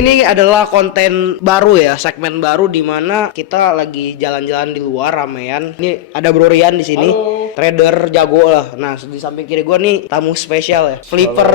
ini adalah konten baru ya, segmen baru di mana kita lagi jalan-jalan di luar ramean. Ini ada Bro Rian di sini. Halo. Trader jago lah. Nah, di samping kiri gua nih tamu spesial ya. Flipper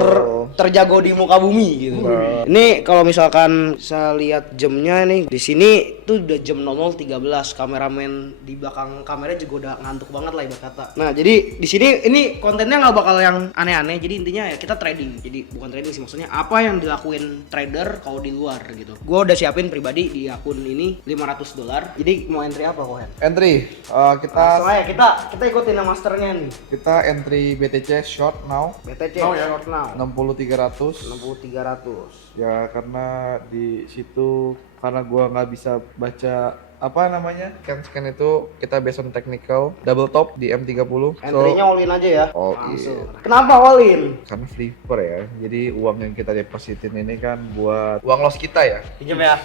terjago di muka bumi gitu. Ini kalau misalkan saya lihat jamnya nih di sini tuh udah jam 00.13. Kameramen di belakang kameranya juga udah ngantuk banget lah ibarat kata. Nah, jadi di sini ini kontennya nggak bakal yang aneh-aneh. Jadi intinya ya kita trading. Jadi bukan trading sih, maksudnya apa yang dilakuin trader kalau di luar gitu. Gua udah siapin pribadi di akun ini $500. Jadi mau entry apa Kohen? Entry, Langsung aja kita ikutin yang masternya nih. kita entry BTC short now BTC Oh, ya. short now 60300. 60300. Ya karena di situ karena gua nggak bisa baca apa namanya scan itu, kita based on technical double top di M30. Entry-nya all in aja ya. Oh, langsung. iya. Kenapa all in? Karena flipper ya, jadi uang yang kita depositin ini kan buat uang loss kita ya. Pinjam ya.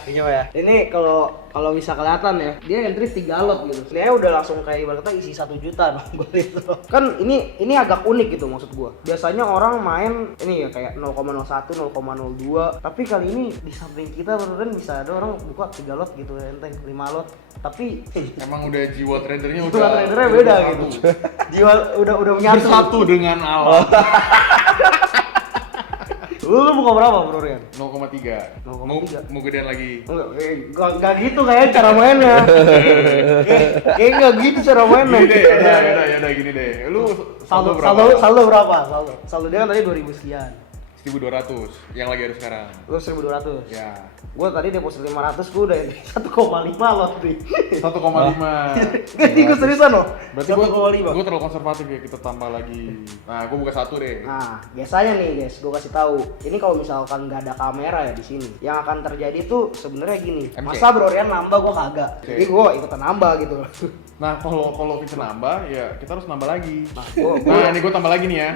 Ini kalau bisa kelihatan ya, dia entry 3 lot gitu. Ini udah langsung kayak ibarat kata isi 1 juta dong gua itu. Kan ini agak unik gitu maksud gua. Biasanya orang main ini ya kayak 0,01, 0,02. Tapi kali ini di samping kita beneran bisa ada orang buka 3 lot gitu ya, enteng 5 lot. Tapi Emang udah jiwa tradernya jiwa tradernya beda gitu. Jiwa udah menyatu. Bersatu dengan alam. Lu buka berapa Bro Rian? 0,3. 0,3. Mau gedean lagi. Enggak gitu kayak cara mainnya. Kayak enggak gitu cara mainnya. Gini deh, yaudah gini deh. Lu Saldo berapa? Saldo dia kan tadi 2000 sekian. 1.200 yang lagi ada sekarang. Lu 1.200. Ya. Gua tadi deposit 500, gua udah 1,5 lot nih. 1,5. Ganti gua seriusan loh. Berarti 1,5. gua terlalu konservatif ya, kita tambah lagi. Nah, gua buka 1 deh. Nah, biasanya nih guys, gua kasih tahu. Ini kalau misalkan nggak ada kamera ya di sini, yang akan terjadi tuh sebenarnya gini. MC. Masa Bro Rian nambah gua kagak. Oke. Jadi gua ikutan nambah gitu. Nah, kalau kita nambah, ya kita harus nambah lagi. Nah, Nah, ini gua tambah lagi nih ya.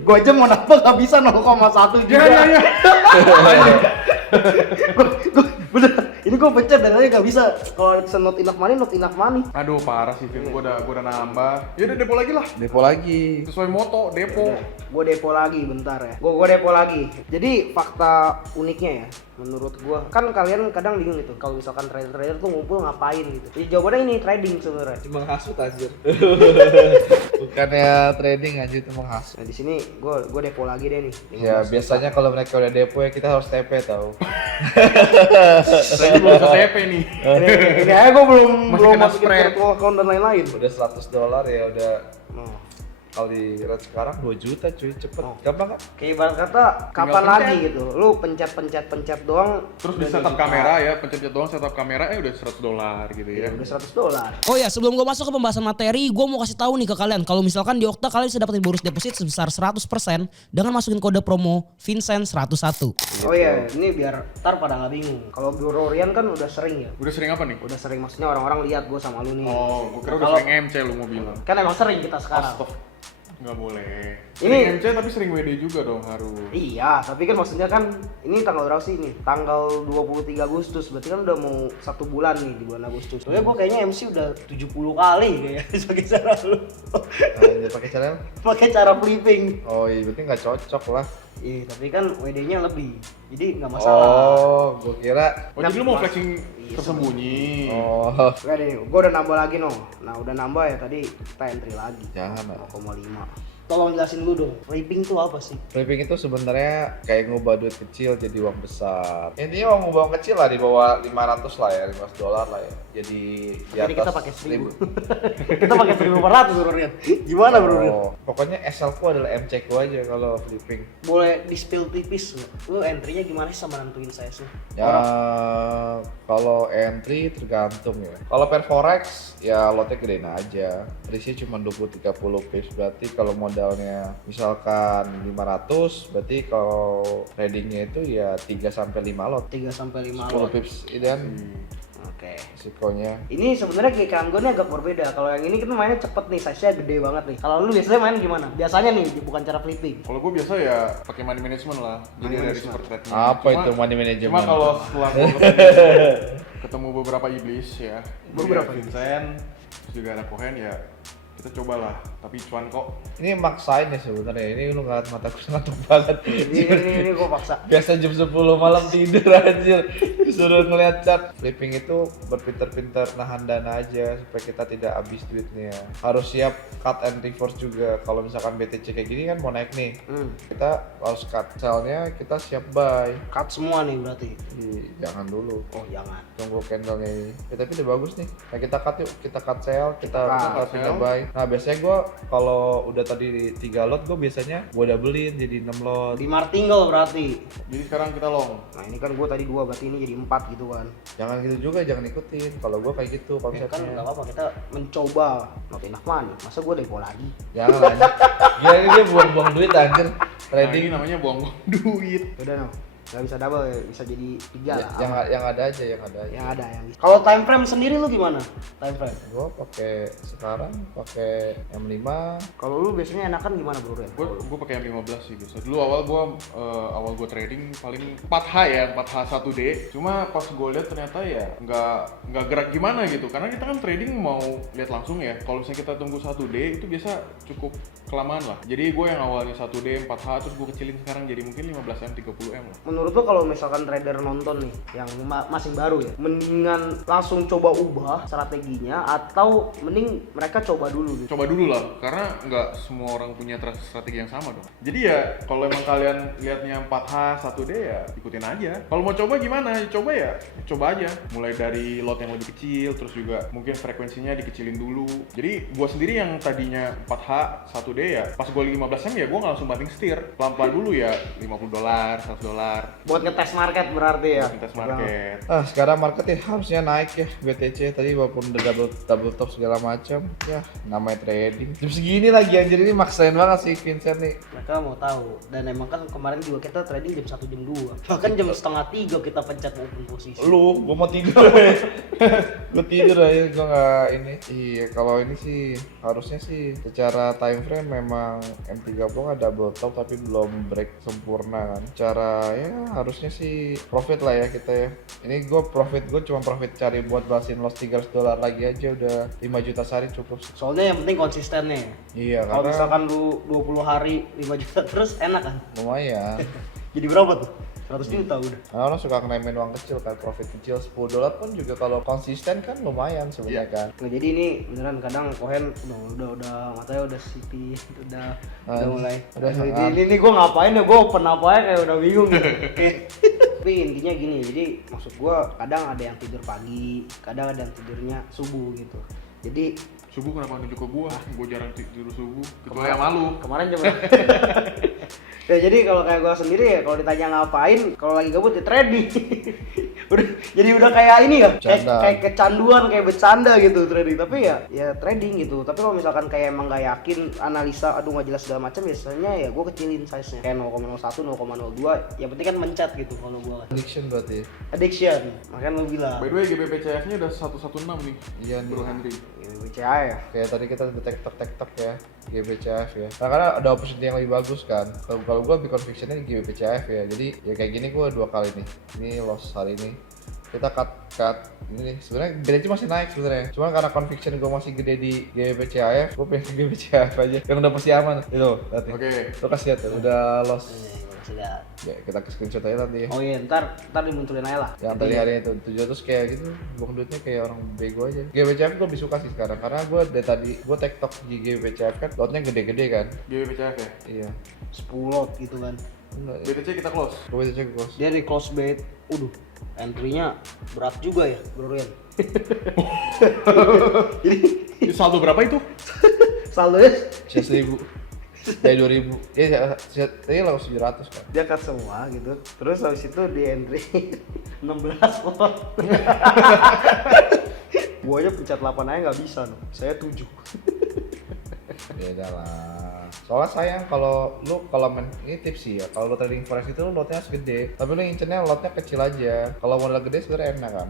gua aja mau nambah nggak bisa 0,1 juga. Ya. Bener, ini gue pencet dan aja nggak bisa. Kalau it's not enough money. Aduh, parah sih, Vin. Gua udah nambah. Ya udah depo lagi lah. Depo lagi. Sesuai moto, depo. Gue depo lagi bentar ya. Gue depo lagi. Jadi fakta uniknya ya, menurut gue kan kalian kadang bingung gitu. Kalau misalkan trader tuh ngumpul ngapain gitu. Jadi jawabannya ini trading sebenarnya. Cuma hasut anjir. Bukannya trading aja itu menghasut. Nah di sini gue depo lagi deh nih. Ya biasanya kalau mereka udah depo ya kita harus TP tahu. Saya belum bisa TP nih. Ini aja gue belum Masih kena masukin spread. virtual account dan lain-lain. Udah $100 ya udah. Nah, Kalau di rate sekarang 2 juta cuy, cepet. Oh. Gampang kan? kayak ibarat kata kapan Tinggal lagi pencet. gitu. Lu pencet doang. Terus udah di setup 2 juta. kamera ya, pencet doang setup kamera udah $100 gitu ya. Ya, udah $100. Oh ya, sebelum gue masuk ke pembahasan materi, gue mau kasih tahu nih ke kalian kalau misalkan di Okta kalian bisa dapetin bonus deposit sebesar 100% dengan masukin kode promo Vincent101. Oh iya, ini biar ntar pada nggak bingung. Kalau Bro Rian kan udah sering ya. Udah sering apa nih? Udah sering, maksudnya orang-orang lihat gue sama lu nih. Oh, gua kira udah Kalau- sering MC lu mau bilang. Kan emang sering kita sekarang. Astaga. Nggak boleh. Ini- Sering MC tapi sering WD juga dong harus. Iya, tapi kan maksudnya kan ini tanggal berapa sih ini? Tanggal 23 Agustus, berarti kan udah mau 1 bulan nih di bulan Agustus. Soalnya gue kayaknya MC udah 70 kali kayaknya sebagai cara lu. Nah, pakai cara. Pakai cara flipping. Oh iya, berarti nggak cocok lah. Iya, tapi kan WD-nya lebih. Jadi nggak masalah. Oh, gua kira. Oh, jadi lu mau Mas- flexing Iya, tersembunyi. Oh, Oke deh, gue udah nambah lagi no. Nah udah nambah ya tadi kita entry lagi. jangan lah. 0,5. Tolong jelasin dulu dong, flipping tuh apa sih? Flipping itu sebenarnya kayak ngubah duit kecil jadi uang besar. Intinya uang ngubah uang kecil lah di bawah 500 lah ya, $500 lah ya. Jadi di Jadi kita atas pakai 1000. Kita pakai 1400 Bro Rian. Gimana Bro Rian? Oh, pokoknya SL ku adalah MC ku aja kalau flipping. Boleh di spill tipis nggak? Lu entry-nya gimana sih sama nentuin size-nya? Ya kalau entry tergantung ya. Kalau per forex ya lotnya gedein aja. Risknya cuma 20-30 pips. Berarti kalau modalnya misalkan 500, berarti kalau tradingnya itu ya 3 sampai 5 lot. 3 sampai 5 10 lot. pips itu kan Oke. risikonya. Ini sebenarnya kayak gue nih agak berbeda. Kalau yang ini kita mainnya cepet nih, size-nya gede banget nih. Kalau lu biasanya main gimana? Biasanya nih, bukan cara flipping. Kalau gue biasa ya pakai money management lah. Jadi Money dari management. super trade. Apa itu money management? Cuma kalau setelah gue ketemu beberapa iblis ya, Beberapa Vincent, terus juga ada Cohen ya, kita cobalah. Tapi cuan kok. Ini maksain ya sebenarnya. Ini lu ngeliat mataku ngantuk banget. Ini gue paksa. Biasa jam 10 malam tidur anjir. Disuruh ngeliat chart. Flipping itu berpinter-pinter nahan dana aja supaya kita tidak habis duitnya. Harus siap cut and reverse juga. Kalau misalkan BTC kayak gini kan mau naik nih. Kita harus cut sell-nya, kita siap buy. Cut semua nih berarti. Jangan dulu. Oh jangan. Tunggu candle-nya ini. Ya, tapi udah bagus nih. Nah kita cut yuk, kita cut sell, kita cut pindah buy. Nah biasanya gue kalau udah tadi 3 lot, gue biasanya gue doublein jadi 6 lot. Di martingale berarti. Jadi sekarang kita long. Nah ini kan gue tadi 2, berarti ini jadi 4 gitu kan. Jangan gitu juga, jangan ikutin. Kalau gue kayak gitu Ya kan konsepnya. nggak apa-apa, kita mencoba. Not enough money. Masa gue depo lagi? Jangan lanjut. Gila ini dia buang-buang duit anjir. Nah, ini Trading namanya buang-buang duit. Udah no. Gak bisa double ya, bisa jadi 3 lah. yang ada aja, yang ada aja. Yang ada yang. Kalau time frame sendiri lu gimana? Time frame. Gue sekarang pakai M5. Kalau lu biasanya enakan gimana bro Ren? Gue pakai M15 sih biasa. Dulu awal gue trading paling 4H ya, 4H 1D. Cuma pas gue lihat ternyata ya nggak gerak gimana gitu. Karena kita kan trading mau lihat langsung ya. Kalau misalnya kita tunggu 1D itu biasa cukup kelamaan lah. Jadi gue yang awalnya 1D 4H terus gue kecilin sekarang jadi mungkin 15M 30M lah. Menurut lu kalau misalkan trader nonton nih yang masih baru ya, mendingan langsung coba ubah strateginya atau mending mereka coba dulu gitu? Coba dulu lah, karena nggak semua orang punya strategi yang sama dong. Jadi ya kalau emang kalian lihatnya 4H 1D ya ikutin aja. Kalau mau coba gimana? Coba ya, coba aja. Mulai dari lot yang lebih kecil, terus juga mungkin frekuensinya dikecilin dulu. Jadi gua sendiri yang tadinya 4H 1D ya, pas gua 15M ya gua nggak langsung banting setir. Pelan-pelan dulu ya, $50, $100. Buat ngetes market berarti ya? Tes market. Sekarang market ya harusnya naik ya BTC tadi walaupun udah double top segala macam ya namanya trading. Jam segini lagi anjir ini maksain banget sih Vincent nih. Mereka mau tahu, dan emang kan kemarin juga kita trading jam 1 jam 2 bahkan jam setengah 3 kita pencet open posisi. Lu, gua mau tidur. Gua tidur aja, gua nggak ini. Iya, kalau ini sih harusnya sih secara time frame memang M30 nggak double top tapi belum break sempurna kan. Cara ya harusnya sih profit lah ya kita ya. Ini gue cuma profit cari buat balasin loss $300 lagi aja udah 5 juta sehari cukup. Soalnya yang penting konsistennya. Iya, Kalau karena misalkan lu 20 hari 5 juta terus enak kan? lumayan. Jadi berapa tuh? 100 juta udah. Karena orang suka ngeremehin uang kecil kan, profit kecil $10 pun juga kalau konsisten kan lumayan sebenarnya kan. Nah, jadi ini beneran kadang Cohen udah matanya udah sipit, udah mulai. Ini gue ngapain ya? Gue open apa ya kayak udah bingung gitu. Tapi intinya gini, jadi maksud gue kadang ada yang tidur pagi, kadang ada yang tidurnya subuh gitu. Jadi Subuh kenapa nunjuk ke gua? Gua jarang tidur subuh. Kecuali yang malu. kemarin jam ya jadi kalau kayak gue sendiri ya kalau ditanya ngapain kalau lagi gabut ya trading. udah kayak ini ya kayak kecanduan kayak bercanda gitu trading, tapi ya trading gitu. Tapi kalau misalkan kayak emang gak yakin analisa aduh nggak jelas segala macam biasanya ya gue kecilin size nya kayak 0,01 0,02 yang penting kan mencet gitu kalau gue Addiction berarti. addiction makanya lu bilang By the way, GBPCF nya udah 116 nih. Iya nih. Bro Henry. BCA ya. Kayak tadi kita udah tektok ya GBPCF ya. Nah, karena ada opportunity yang lebih bagus kan. Kalau gue lebih convictionnya di GBPCF ya. Jadi ya kayak gini gue 2 kali nih. Ini loss hari ini. Kita cut ini nih. Sebenarnya BTC masih naik sebenarnya. Cuma karena conviction gue masih gede di GBPCF, gue pengen ke GBPCF aja. Yang udah pasti aman. Itu, lihat nih. Oke. Lo kasih lihat tuh, udah loss. Lihat. Ya, kita ke screenshot aja tadi ya. Oh iya, ntar dimunculin aja lah. Yang tadi hari itu 700 kayak gitu, buang duitnya kayak orang bego aja. GBPCF gue lebih suka sih sekarang karena gue dari tadi gue tektok di GBPCF kan lotnya gede-gede kan. GBPCF ya? Iya. 10 lot gitu kan. Enggak ya. BTC kita close. Gue BTC close. Dia di close bet. Entry-nya berat juga ya, Bro Rian. Ini saldo berapa itu? Saldonya Share 1000. Kayak 2000. Iya, tadi langsung 700 kan. dia cut semua gitu. Terus habis itu di entry 16 lot. Gua aja pencet 8 aja nggak bisa no. Saya 7. Beda lah. Soalnya sayang kalau main ini tips sih ya. Kalau lo trading forex itu lo lotnya harus gede. Tapi lo ngincernya lotnya kecil aja. Kalau modal gede sebenarnya enak kan.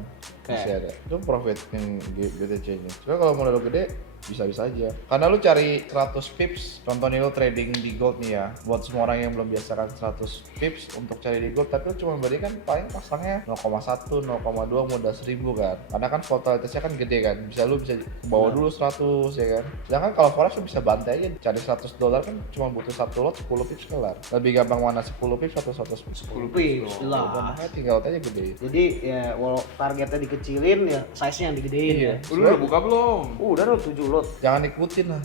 Masih ada. Itu profit yang BTC-nya. Cuma kalau modal gede bisa-bisa aja. Karena lu cari 100 pips, contohnya lu trading di gold nih ya. Buat semua orang yang belum biasa kan 100 pips untuk cari di gold, tapi lu cuma beri kan paling pasangnya 0,1, 0,2 modal 1000 kan. Karena kan volatilitasnya kan gede kan. Lu bisa bawa dulu 100 ya kan. Sedangkan kalau forex lu bisa bantai aja, cari $100 kan cuma butuh satu lot 10 pips kelar. Lebih gampang mana 10 pips atau 100 pips? 10 pips jelas. Gampangnya tinggal aja gede. Jadi ya walau targetnya dikecilin ya size-nya yang digedein ya. Lu udah buka belum? Udah dong 7 lot. Jangan ikutin lah.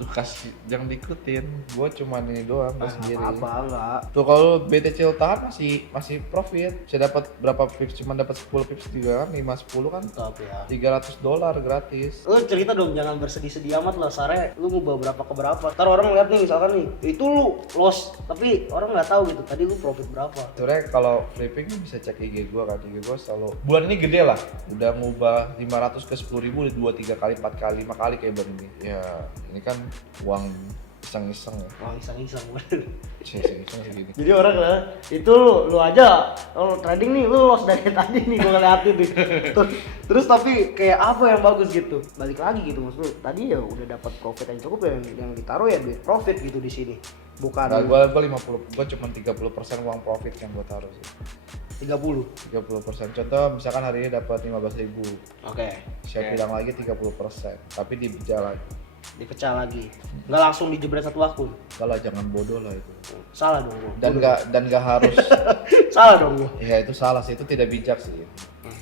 Tuh kasih, jangan diikutin. Gua cuma ini doang, gua sendiri. Apa enggak? Tuh kalau BTC tahan masih profit. Saya dapat berapa pips? Cuma dapat 10 pips juga kan, 5 10 kan. Tapi ya. $300 gratis. Lu cerita dong, jangan bersedih-sedih amat lah, Sare. Lu ngubah berapa ke berapa? Ntar orang lihat nih misalkan nih, itu lu loss, tapi orang nggak tahu gitu. Tadi lu profit berapa? Sebenarnya kalau flipping bisa cek IG gua kan, IG gua selalu bulan ini gede lah. Udah ngubah 500 ke 10.000 udah 2 3 kali, 4 kali, 5 kali kayak bulan ini. Ya, ini kan uang iseng-iseng ya. Wah, iseng-iseng. Iseng-iseng segini. Jadi orang lah, itu lu aja, kalau trading nih lu loss dari tadi nih gua ngeliatin nih. Terus tapi kayak apa yang bagus gitu? Balik lagi gitu maksud lu. Tadi ya udah dapat profit yang cukup, yang ditaruh ya duit profit gitu di sini. Bukan Nah, gua 50, gua cuma 30% uang profit yang gua taruh sih. 30. 30%. Contoh misalkan hari ini dapat 15.000. Oke. Saya bilang lagi 30%, tapi dipecah lagi. Dipecah lagi. Nggak langsung dijebret satu akun. Kalau jangan bodoh lah itu. Salah dong gua. Dan nggak harus. Salah dong gua. Ya itu salah sih, itu tidak bijak sih.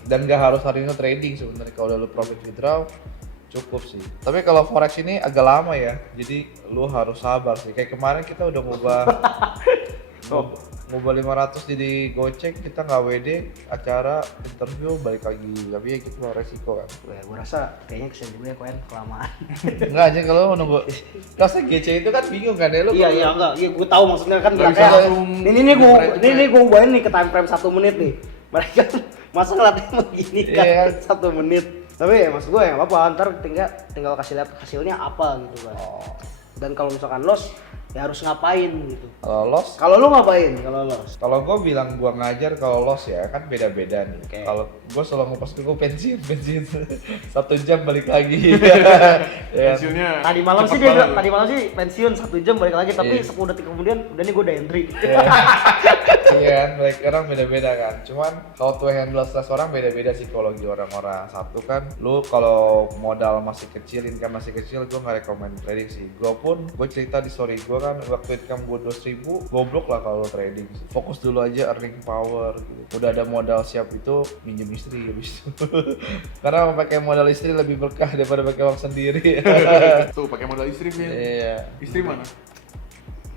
Dan nggak harus hari ini trading sebenarnya. Kalau udah lu profit withdraw cukup sih. Tapi kalau forex ini agak lama ya, jadi lu harus sabar sih. Kayak kemarin kita udah ngubah 500 jadi gocek, kita nggak WD, acara interview balik lagi. Tapi ya gitu resiko kan. Wah, gua rasa kayaknya kesian juga ya koin kelamaan. Enggak aja kalau mau nunggu. Rasa GC itu kan bingung kan ya lu. Iya enggak. Iya gua tahu maksudnya kan Nggak bisa kayak langsung ini gua ubahin nih ke time frame 1 menit nih. Mereka masa ngelatih begini kan Iya. 1 menit. Tapi ya maksud gua ya apa ntar tinggal kasih lihat hasilnya apa gitu kan. Dan kalau misalkan loss ya harus ngapain gitu. Kalau loss, Kalau lu ngapain kalau loss? kalau gue bilang gue ngajar, kalau loss ya kan beda-beda nih. Oke. Kalau gue selalu ngupas gue pensiun 1 jam balik lagi. Ya. Pensiunnya Tadi malam cepet sih dia banget. tadi malam sih pensiun 1 jam balik lagi, tapi Iya. 10 detik kemudian udah nih gua udah entry. Iya kan, like, orang beda-beda kan. Cuman how to handle stress orang beda-beda psikologi orang-orang. Satu kan, lu kalau modal masih kecil, income masih kecil, gue nggak rekomend trading sih. Gue cerita di story gue kan, waktu income gue 2.000, goblok lah kalau trading sih. Fokus dulu aja earning power gitu. Udah ada modal siap itu, minjem istri habis itu. Karena pakai modal istri lebih berkah daripada pakai uang sendiri. Tuh pakai modal istri, Vin. Iya. Istri mana?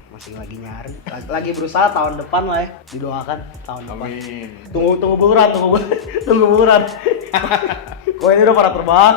Masih lagi nyari. Lagi berusaha tahun depan lah ya. Didoakan tahun depan. Amin. Tunggu bulan. Tunggu bulan. Kok ini udah pada terbang.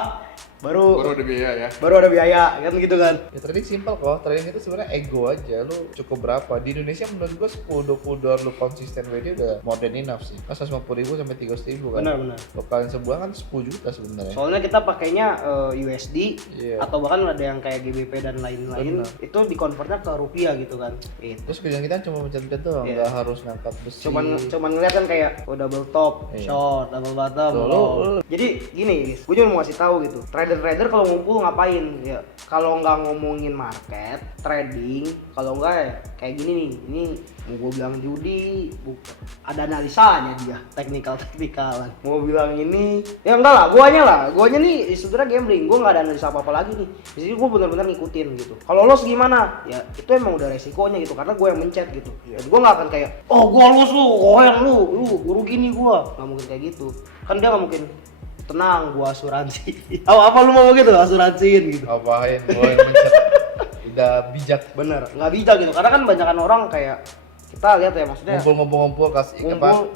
Baru Baru ada biaya ya. ada biaya kan gitu kan. Ya trading simpel kok, trading itu sebenarnya ego aja. Lu cukup berapa? Di Indonesia menurut gua $10-20 lu konsisten WD udah more than enough sih. Kan 150.000 sampai 300.000 kan. Benar. Kalau kalian sebulan kan 10 juta sebenarnya. Soalnya kita pakainya USD Iya. atau bahkan ada yang kayak GBP dan lain-lain. Benar. Itu dikonvertnya ke rupiah gitu kan. Gitu. Terus kerjaan kita cuma mencet-mencet doang, Iya. nggak harus ngangkat besi. Cuman ngeliat kan kayak double top, Iya. short, double bottom. Loh, long. lu- Jadi gini, gue juga mau kasih tahu gitu. Trader kalau ngumpul ngapain? Ya kalau nggak ngomongin market, trading, kalau nggak ya kayak gini nih. Ini mau gue bilang judi, ada analisanya dia, teknikalan. Mau bilang ini, ya enggak lah. Guanya nih sebenarnya gambling. Gue nggak ada analisa apa-apa lagi nih. Di sini gue benar-benar ngikutin gitu. Kalau loss gimana? Ya itu emang udah resikonya gitu. Karena gue yang mencet gitu. Jadi gue nggak akan kayak, oh gue loss lu, goyang lu guru gini gue. Nggak mungkin kayak gitu. Kan dia nggak mungkin. Tenang, gua asuransi. Apa lu mau gitu asuransiin gitu? Ngapain? Gua yang mencet. Udah bijak. Bener, nggak bisa gitu. Karena kan banyakan orang kayak kita lihat ya maksudnya Ngumpul-ngumpul kasih ngumpul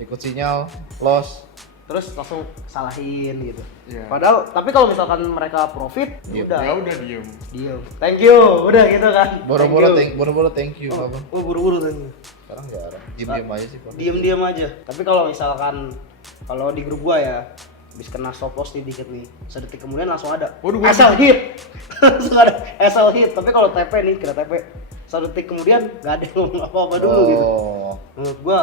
ikut sinyal, loss. terus langsung salahin gitu. Iya. Padahal tapi kalau misalkan mereka profit, Diem. udah Ya udah diem. diem. Thank you, udah gitu kan. Boro-boro Thank you. thank you. Apa? Oh, buru-buru thank you. Sekarang jarang. Diem-diem aja sih, Pak. Diem-diem aja. Tapi kalau misalkan kalau di grup gua ya habis kena stop loss dikit nih, sedetik kemudian langsung ada Waduh, gua- SL hit. Langsung ada SL hit. Tapi kalau TP nih, kena TP sedetik kemudian nggak ada yang ngomong apa-apa dulu gitu. Oh. Menurut gua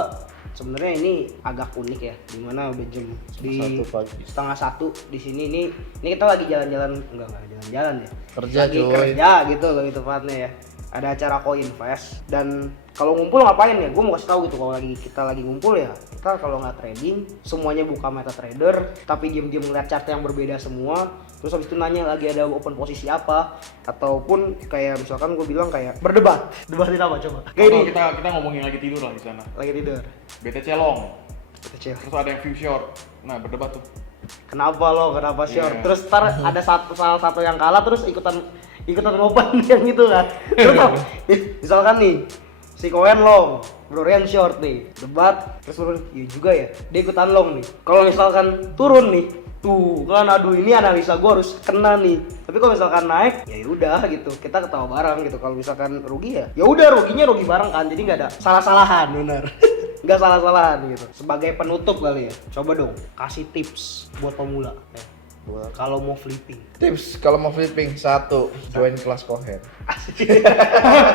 sebenarnya ini agak unik ya, dimana udah jam di 1 pagi. setengah 1 di sini. Ini kita lagi jalan-jalan, enggak jalan-jalan ya. Kerja, lagi coy. kerja gitu lebih tepatnya ya. Ada acara co-invest dan kalau ngumpul ngapain ya? Gue mau kasih tahu gitu, kalau kita lagi ngumpul ya, kita kalau nggak trading semuanya buka MetaTrader, tapi diam-diam ngeliat chart yang berbeda semua. Terus habis itu nanya lagi ada open posisi apa, ataupun kayak misalkan gue bilang kayak berdebat. Debatin apa coba? Kayak ini Kita ngomongin lagi tidur lah di sana. lagi tidur. BTC long, Kecil. terus ada yang view short. Nah, berdebat tuh. Kenapa short? Iya. Terus ntar ada salah satu yang kalah terus ikutan open yang itu kan. Terus misalkan nih si Koen long, Bro Rian short nih, debat terus turun, iya juga ya, dia ikutan long nih. Kalau misalkan turun nih, tuh kan aduh ini analisa gue harus kena nih. Tapi kalau misalkan naik, ya udah gitu, kita ketawa bareng gitu. Kalau misalkan rugi ya udah ruginya rugi bareng kan, jadi nggak ada salah-salahan, bener. Nggak salah-salahan gitu. Sebagai penutup kali ya, coba dong kasih tips buat pemula kalau mau flipping. Tips kalau mau flipping, 1, join kelas Kohen.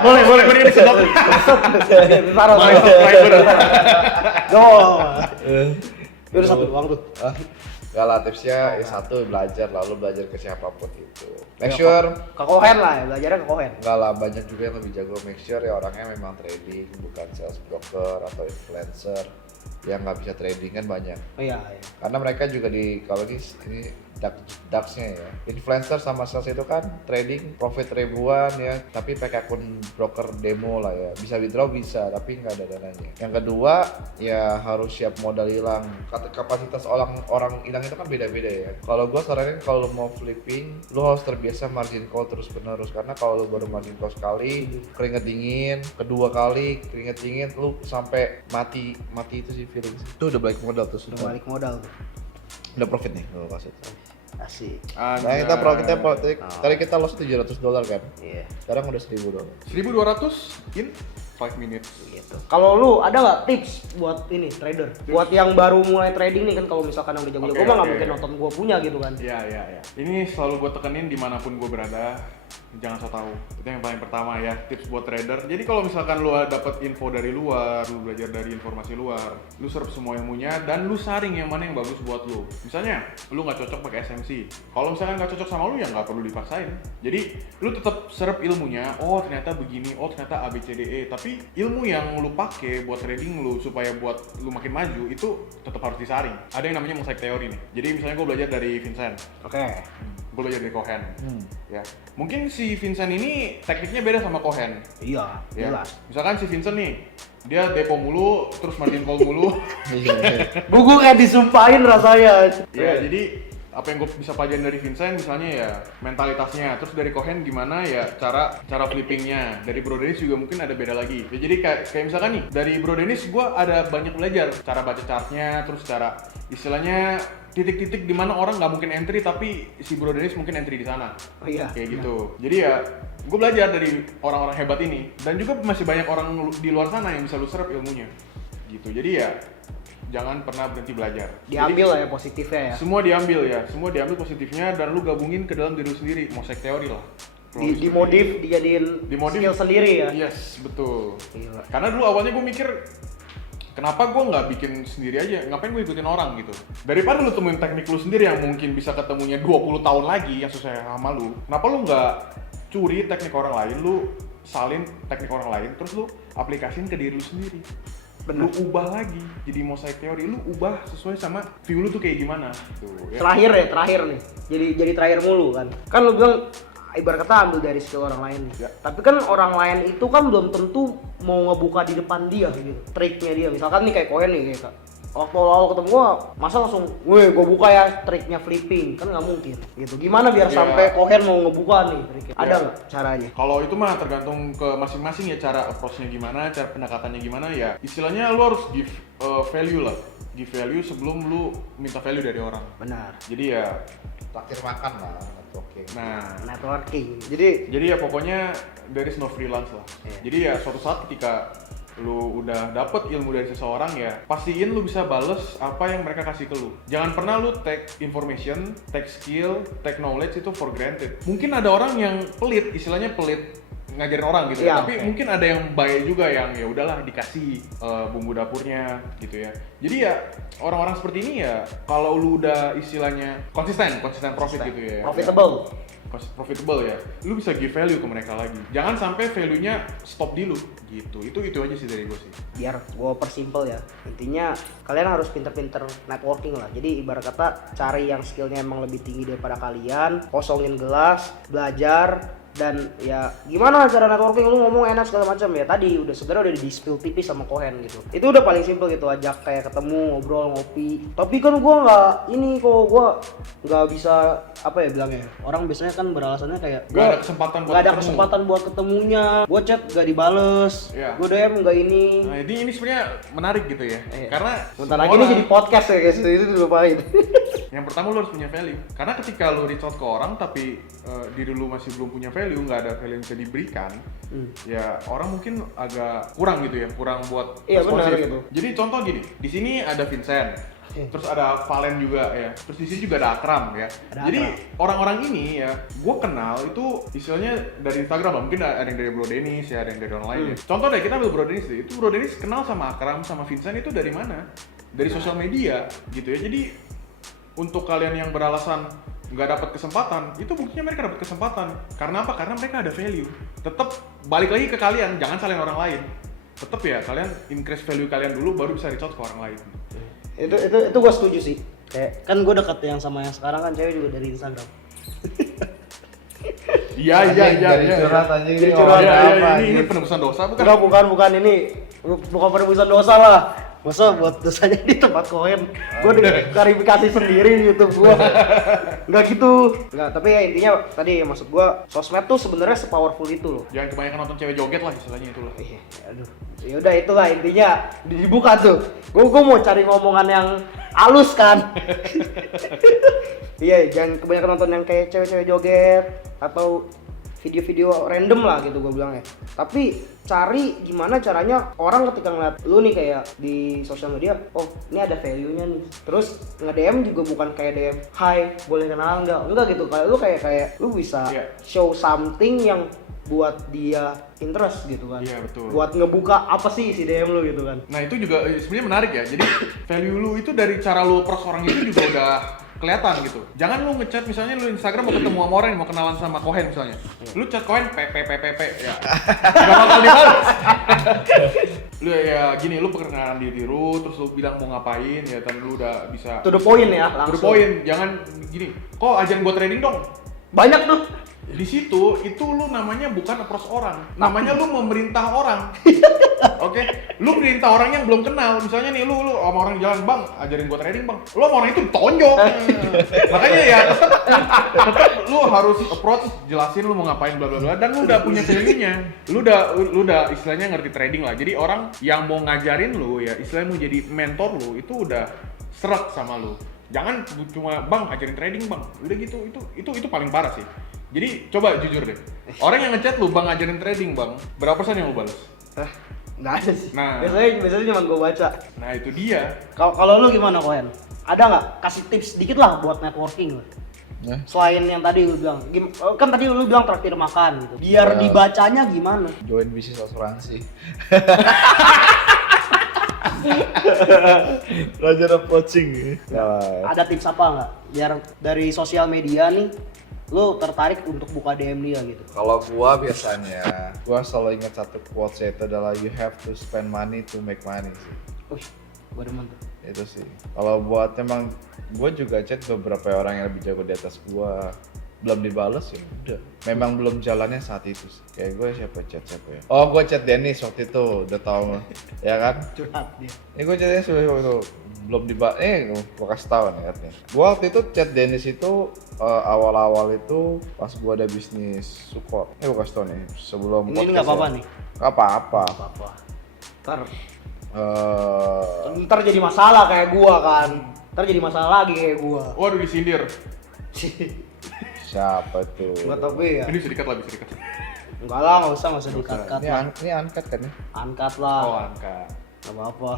boleh, gue disedot. Taruh. Subscriber. Udah satu doang tuh. Gak lah, tipsnya satu belajar, lalu belajar ke siapapun itu. Make sure Ke Kohen lah ya, belajarnya ke Kohen. enggak lah, banyak juga yang lebih jago. Make sure ya orangnya memang trading, bukan sales broker atau influencer yang nggak bisa trading kan banyak. Oh iya. Karena mereka juga kalau ini DAX-nya ya. Influencer sama sales itu kan trading profit ribuan ya, tapi pakai akun broker demo lah ya. Bisa withdraw bisa, tapi nggak ada dananya. Yang kedua ya harus siap modal hilang. Kapasitas orang hilang itu kan beda-beda ya. Kalau gua saranin kalau lu mau flipping, lu harus terbiasa margin call terus menerus, karena kalau lu baru margin call sekali keringet dingin, kedua kali keringet dingin, lu sampai mati itu sih feeling sih. Itu udah balik modal tuh. Udah balik modal tuh. Udah profit nih kalau maksud. Asik. Nah kita tadi kita loss $700 kan. Iya. Sekarang udah $1,000. 1.200 in 5 minutes. Gitu. Kalau lu ada nggak tips buat ini trader? Buat yang baru mulai trading nih kan, kalau misalkan yang udah jago-jago Oke, mah nggak oke. mungkin nonton gua punya gitu kan. Iya. Ini selalu gue tekenin dimanapun gue berada, jangan so tau. Itu yang paling pertama ya, tips buat trader. Jadi kalau misalkan lu dapet info dari luar, lu belajar dari informasi luar, lu serap semua ilmunya dan lu saring yang mana yang bagus buat lu. Misalnya, lu nggak cocok pakai SMC. Kalau misalkan nggak cocok sama lu ya nggak perlu dipaksain. Jadi lu tetap serap ilmunya. Oh ternyata begini, oh ternyata ABCDE. Tapi ilmu yang lu pakai buat trading lu supaya buat lu makin maju itu tetap harus disaring. Ada yang namanya mosaic teori nih. Jadi misalnya gue belajar dari Vincent. Oke. Gue belajar dari Cohen. Ya. Mungkin si Vincent ini tekniknya beda sama Cohen. Iya. Ya. Jelas. Misalkan si Vincent nih, dia depo mulu, terus margin call mulu. Gua kayak disumpahin rasanya. Ya, jadi apa yang gue bisa pelajarin dari Vincent misalnya ya mentalitasnya, terus dari Cohen gimana ya cara flippingnya, dari Bro Dennis juga mungkin ada beda lagi ya. Jadi kayak misalkan nih dari Bro Dennis gue ada banyak belajar cara baca chartnya, terus cara istilahnya titik-titik di mana orang nggak mungkin entry tapi si Bro Dennis mungkin entry di sana. Oh iya. Kayak gitu. Jadi ya gue belajar dari orang-orang hebat ini, dan juga masih banyak orang di luar sana yang bisa lu serap ilmunya gitu. Jadi ya jangan pernah berhenti belajar. Diambil Jadi, lah ya positifnya ya. semua diambil positifnya dan lu gabungin ke dalam diri lu sendiri, mosaic teori lah. Dimodif, dijadiin skill sendiri ya. Yes, betul. Gila. Karena dulu awalnya gue mikir kenapa gue nggak bikin sendiri aja, ngapain gue ikutin orang gitu. Daripada lu temuin teknik lu sendiri yang mungkin bisa ketemunya 20 tahun lagi yang sesuai sama lu, kenapa lu nggak curi teknik orang lain, lu salin teknik orang lain, terus lu aplikasiin ke diri lu sendiri. Bener. Lu ubah lagi jadi mosaic teori, lu ubah sesuai sama view lu tuh kayak gimana tuh ya. Terakhir nih. Jadi terakhir mulu kan. Kan lu bilang ibarat kata ambil dari skill orang lain nih. Ya. Tapi kan orang lain itu kan belum tentu mau ngebuka di depan dia gitu. Triknya dia. Misalkan nih kayak Cohen nih kayak waktu awal ketemu gua, masa langsung, "Weh, gua buka ya triknya flipping." Kan nggak mungkin gitu. Gimana biar Ya. sampai Cohen mau ngebuka nih triknya? Ada Ya. nggak caranya? Kalau itu mah tergantung ke masing-masing ya, cara approach-nya gimana, cara pendekatannya gimana ya. Istilahnya lu harus give value lah. Give value sebelum lu minta value dari orang. Benar. Jadi ya, Terakhir makan lah, oke. nah, Networking. Jadi ya pokoknya there is no freelance lah. Iya. Jadi ya suatu saat ketika lu udah dapet ilmu dari seseorang ya, pastiin lu bisa bales apa yang mereka kasih ke lu. Jangan pernah lu take information, take skill, take knowledge itu for granted. Mungkin ada orang yang pelit, istilahnya pelit ngajarin orang gitu Iya, ya. Tapi oke. mungkin ada yang baik juga yang ya udahlah dikasih bumbu dapurnya gitu ya. Jadi ya orang-orang seperti ini ya kalau lu udah istilahnya konsisten profit gitu ya. Profitable. Profitable ya, lu bisa give value ke mereka lagi. Jangan sampai value-nya stop di lu gitu. Itu aja sih dari gue sih. Biar gue persimpel ya, intinya kalian harus pinter-pinter networking lah. Jadi ibarat kata cari yang skillnya emang lebih tinggi daripada kalian, kosongin gelas, belajar, dan ya gimana cara networking, lu ngomong enak segala macam ya. Tadi udah sebenarnya udah di spill tipis sama Kohen gitu. Itu udah paling simple gitu, ajak kayak ketemu, ngobrol, ngopi. Tapi kan gue gue nggak bisa apa ya bilangnya. Orang biasanya kan beralasannya kayak Gak ada kesempatan buat nggak ada ketemu. kesempatan buat ketemunya. Gue chat gak dibales, Iya. gue DM nggak ini. Nah, ini sebenarnya menarik gitu ya. Iya. Karena Bentar semua lagi ini orang- jadi podcast ya guys, itu dilupain. Yang pertama lu harus punya value. Karena ketika lu reach out ke orang tapi diri lu masih belum punya value, nggak ada value yang bisa diberikan, ya orang mungkin agak kurang gitu ya, kurang buat Iya, benar responsif. gitu. Jadi contoh gini, di sini ada Vincent, terus ada Valen juga ya, terus di sini juga ada Akram ya. Ada Jadi Akram. orang-orang ini ya, gue kenal itu istilahnya dari Instagram lah, mungkin ada yang dari Bro Dennis ya, ada yang dari online ya. Contoh deh, kita ambil Bro Dennis deh, itu Bro Dennis kenal sama Akram sama Vincent itu dari mana? Dari sosial media gitu ya. Jadi untuk kalian yang beralasan nggak dapat kesempatan, itu buktinya mereka dapat kesempatan. Karena apa? Karena mereka ada value. Tetap balik lagi ke kalian, jangan salahin orang lain. Tetap ya, kalian increase value kalian dulu, baru bisa reach out ke orang lain. itu gue setuju sih. Kayak kan gue deket yang sama yang sekarang kan cewek juga dari Instagram. Iya. Dari curhat anjing ini Jadi ngomong curhat, apa Ini anjing. penebusan dosa bukan? Bukan ini bukan perebusan dosa lah. Masa buat dosanya di tempat koin, gue klarifikasi sendiri di YouTube gue. Nggak gitu. Nggak, tapi ya intinya tadi maksud gue sosmed tuh sebenarnya sepowerful itu loh. Jangan kebanyakan nonton cewek joget lah istilahnya itu lah. Iya, aduh. Ya udah itulah intinya dibuka tuh. Gue mau cari ngomongan yang halus kan. Iya, jangan kebanyakan nonton yang kayak cewek-cewek joget atau video-video random lah gitu gue bilang ya. Tapi cari gimana caranya orang ketika ngeliat lu nih kayak di sosial media, oh ini ada value-nya nih. Terus nge-DM juga bukan kayak DM, "Hai, boleh kenalan nggak?" Enggak gitu. Kayak lu bisa Iya. show something yang buat dia interest gitu kan. Iya, betul. Buat ngebuka apa sih isi DM lu gitu kan. Nah itu juga sebenarnya menarik ya. Jadi value lu itu dari cara lu approach orang itu juga udah kelihatan gitu. Jangan lu ngechat misalnya lu Instagram mau ketemu sama orang, mau kenalan sama Kohen misalnya. Lu chat Kohen PPPPP ya. Gak bakal dibalas. Lu ya gini, lu perkenalan diri lu, terus lu bilang mau ngapain ya, dan lu udah bisa To the point ya, to the langsung. point. Jangan gini, kok ajarin gua trading dong. Banyak tuh. Di situ itu lu namanya bukan approach orang, namanya lu memerintah orang. Oke, lu perintah orang yang belum kenal. Misalnya nih lu sama orang jalan, "Bang, ajarin gua trading, Bang." Lu sama orang itu ditonjok. Makanya ya tetap lu harus approach, jelasin lu mau ngapain bla bla bla, dan lu udah punya value-nya. Lu udah istilahnya ngerti trading lah. Jadi orang yang mau ngajarin lu ya istilahnya mau jadi mentor lu itu udah seret sama lu. Jangan cuma, "Bang, ajarin trading, Bang." Udah gitu, itu paling parah sih. Jadi coba jujur deh, orang yang ngechat lu, "Bang, ajarin trading, Bang," berapa persen yang lu balas? Nggak ada sih. Nah. Biasanya cuma gue baca. Nah itu dia. Kalau lu gimana Kohen? Ada nggak kasih tips dikit lah buat networking lu? Nah, Selain yang tadi lu bilang, kan tadi lu bilang traktir makan gitu. Biar Ya. dibacanya gimana? join bisnis asuransi. Belajar approaching. Nah, Ada tips apa nggak? Biar dari sosial media nih, lu tertarik untuk buka DM dia gitu. kalau gua biasanya, gua selalu ingat satu quotes itu adalah you have to spend money to make money sih. Wih, gua demen tuh. Itu sih. Kalau buat emang gua juga chat beberapa orang yang lebih jago di atas gua, belum dibales ya udah. Memang belum jalannya saat itu sih. Kayak gue siapa ya? Oh, gue chat Dennis waktu itu, udah tau ya kan? Curhat dia. Ini gue chatnya waktu itu belum dibales. Gue kasih tahu nih katanya. Gue waktu itu chat Dennis itu awal-awal itu pas gue ada bisnis support. Gue kasih tau nih sebelum Ini nggak apa-apa ya. nih. Nggak apa-apa. Apa-apa. Eh, Ntar jadi masalah kayak gua kan. Ntar jadi masalah lagi kayak gua. Waduh disindir. siapa tuh? Gua tapi ya. Ini bisa dikat lah, bisa dikat. Enggak lah, nggak usah dikat-kat Ini, lah. ini angkat kan ya? Angkat Oh lah. angkat. Nggak apa-apa.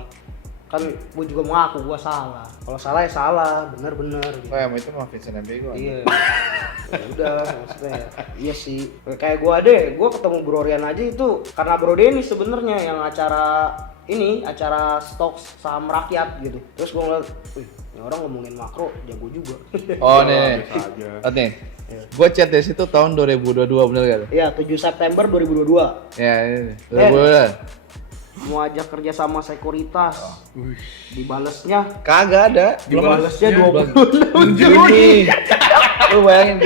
Kan gua juga mengaku gua salah. Kalau salah ya salah, bener-bener gitu. Oh, yang itu mah Vincent yang bego. Iya. Udah maksudnya iya sih kayak gua ketemu Bro Rian aja itu karena Bro Denny sebenarnya yang acara stok saham rakyat gitu. Terus gua ngeliat, wih, ini orang ngomongin makro jago juga. Oh nih, Bisa aja. lihat nih. Gue chat dari situ tahun 2022 bener gak? Iya, 7 September 2022. Ya ini 2022. Mau ajak kerja sama sekuritas. Wih. Dibalesnya Kagak ada. dibalesnya Dibalesnya 26 Juni. Lu bayangin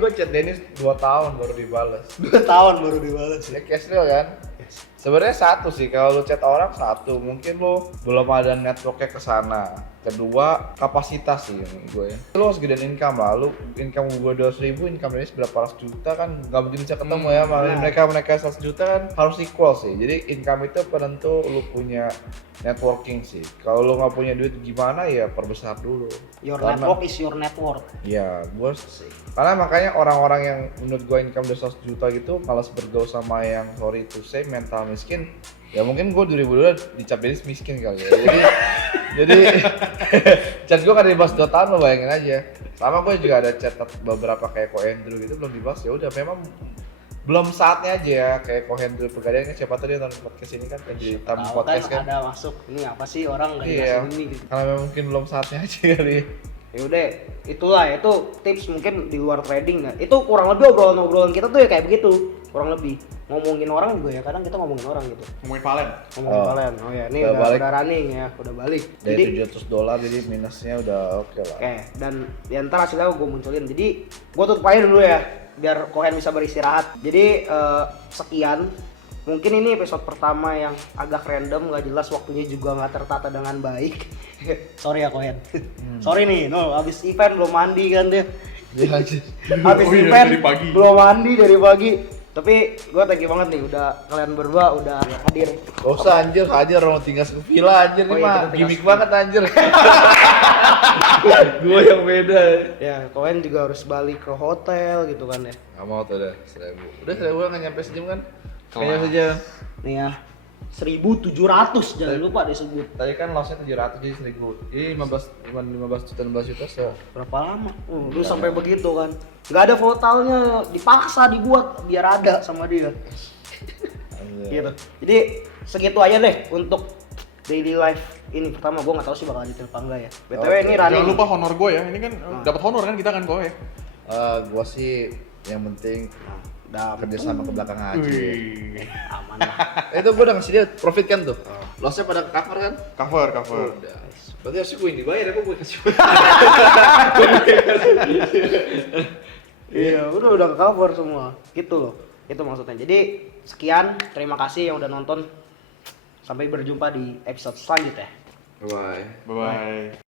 gue chat Dennis 2 tahun baru dibales. 2 tahun baru dibales. Ya cash real kan? Sebenarnya satu sih, kalau lu chat orang satu, mungkin lu belum ada networknya ke sana. Kedua, kapasitas sih gue ya. Lu harus gedein income lah, lu income gue 200.000, income Dennis berapa ratus juta kan nggak mungkin bisa ketemu ya. Mereka 100 juta kan harus equal sih. Jadi income itu penentu lu punya networking sih. Kalau lu nggak punya duit gimana ya perbesar dulu. Your Karena- network is your net worth. Iya, gue sih. Karena makanya orang-orang yang menurut gue income 200 juta gitu malas bergaul sama yang sorry to say mental miskin. Ya mungkin gue 2002 dicap Dennis miskin kali ya. Jadi chat gue kan dibahas 2 tahun lo bayangin aja. Sama gue juga ada chat beberapa kayak Ko Andrew gitu belum dibahas, ya udah memang belum saatnya aja ya. Kayak Ko Andrew Pegadaian kan siapa tuh dia nonton podcast ini kan yang jadi tamu Tahu podcast kan. ada masuk. Ini apa sih orang enggak Iya, jelasin ini gitu. karena memang mungkin belum saatnya aja kali. Ya udah, itulah itu tips mungkin di luar trading ya. Itu kurang lebih obrolan-obrolan kita tuh ya kayak begitu. Kurang lebih ngomongin orang juga ya, kadang kita ngomongin orang gitu. Ngomongin Valen. Ngomongin Oh. Valen. Oh ya, ini Udah udah, balik. udah running ya, udah balik. Dari Jadi $700 jadi minusnya udah oke lah. oke, dan di antara hasilnya gue munculin. Jadi gue tutup aja dulu ya, biar Kohen bisa beristirahat. Jadi sekian. Mungkin ini episode pertama yang agak random, nggak jelas waktunya juga nggak tertata dengan baik. Sorry ya Kohen. Sorry nih, abis event belum mandi kan dia. Ya anjir. Habis Oh iya, event dari pagi. belum mandi dari pagi. Tapi gue thank you banget nih udah kalian berdua udah hadir. Gak usah anjir, hajar orang tinggal villa anjir Oh nih iya, mah. kita tinggal Gimik sevilla. banget anjir. Gua yang beda. Ya, Kohen juga harus balik ke hotel gitu kan ya. Gak mau tuh udah 1.000. Udah 1.000 nggak nyampe sejam kan? Kelas. Kayaknya saja. Nih ya. 1.700 jangan lupa disebut. Tadi kan lossnya 700 jadi 1.000. Ini 15 juta 16 juta so. Berapa lama? Lu sampai begitu kan. Nggak ada votalnya, dipaksa dibuat biar ada sama dia. Anjir. Gitu. Jadi segitu aja deh untuk daily life ini. Pertama gue nggak tahu sih bakal detail apa enggak ya. BTW Oke. ini running. Jangan lupa honor gue ya. Ini kan dapat honor kan kita kan gue ya. Gua sih yang penting Udah kerja sama ke belakang aja. Wih. aman lah. Itu gua udah ngasih dia profit kan tuh. Lossnya pada cover kan? Cover. Udah. Berarti harusnya gue yang dibayar ya, gue kasih. Iya, udah cover semua. Gitu loh. Itu maksudnya. Jadi sekian, terima kasih yang udah nonton. Sampai berjumpa di episode selanjutnya. Bye. Bye bye.